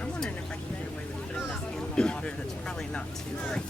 I'm wondering if I can get away with putting this in the water. That's probably not too like.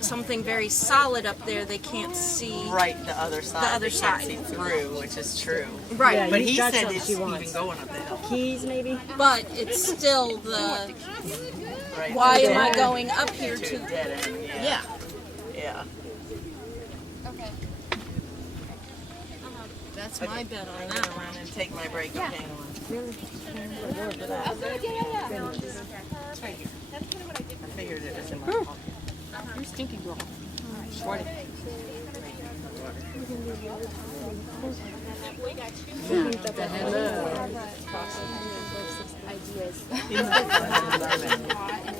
Something very solid up there they can't see. Right, the other side. The other they side. can't see through, which is true. Right. Yeah, But he that's said what it's she even wants. going up the hill. Keys, maybe? But it's still the, Right. why am I Dead going end. up here To to, dead end, yeah. yeah. Yeah. That's my bet on I'm that gonna one. run and take my break. Yeah. Okay. Really? It's right here. I figured it was in my pocket. You're stinky girl.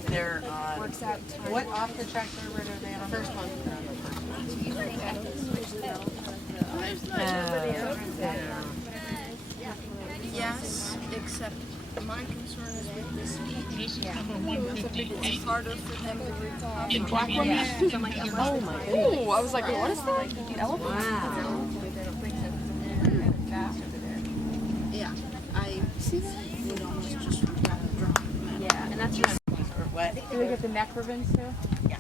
They're what off the track road are they on? First one. Yes, except my concern is with this speed. It's harder for them to recover. Oh my goodness. Oh, I was like, what is that? Elephant? Wow. Yeah, I would almost just rather drop them. Yeah, and that's just. What? Do we get the neck ribbons too? Yeah.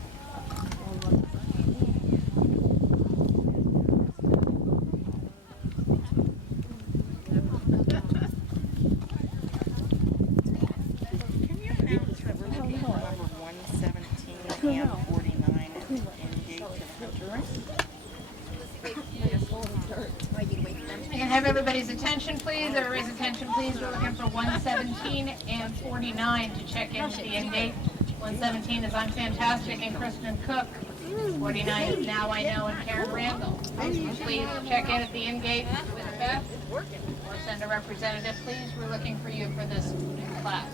Can I have everybody's attention, please? Everybody's attention, please. We're looking for 117 and 49 to check into the end gate. 117 is I'm Fantastic and Kristen Cook. 49 is Now I Know and Karen Randall. Please check in at the end gate with Beth or send a representative, please. We're looking for you for this class.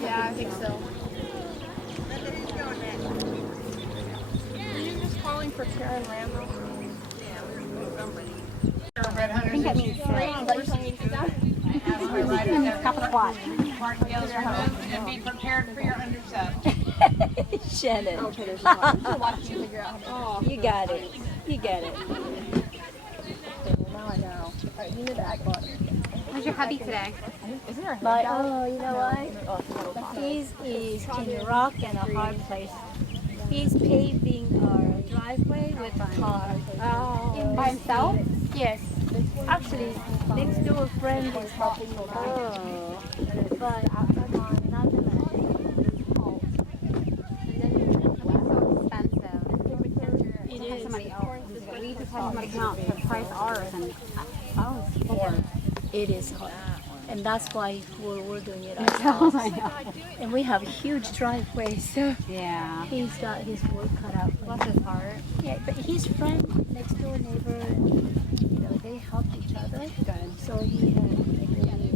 Yeah, I think so. Are you just calling for Karen Randall? Red Hunters are martingales removed and be prepared for your undersaddle. Shannon. Okay, there's a lot to figure out how to. You got it. You get it. Now I know. Alright, you need that button. How's your hubby today? Isn't there a But, handout? oh, you know what? He's in a rock and a hard place. He's paving our driveway with cars. Oh. By himself? Yes. Actually, next door friend is helping him out. But not the man. So expensive. It To have is. somebody else. We just had somebody come out to price ours and I was scared. It is hard. And that's why we're doing it ourselves. And we have a huge driveway, so Yeah. he's got his work cut out for him. Bless his heart. Yeah, but his friend, next door neighbor, you know, they help each other. Good. So he had like, really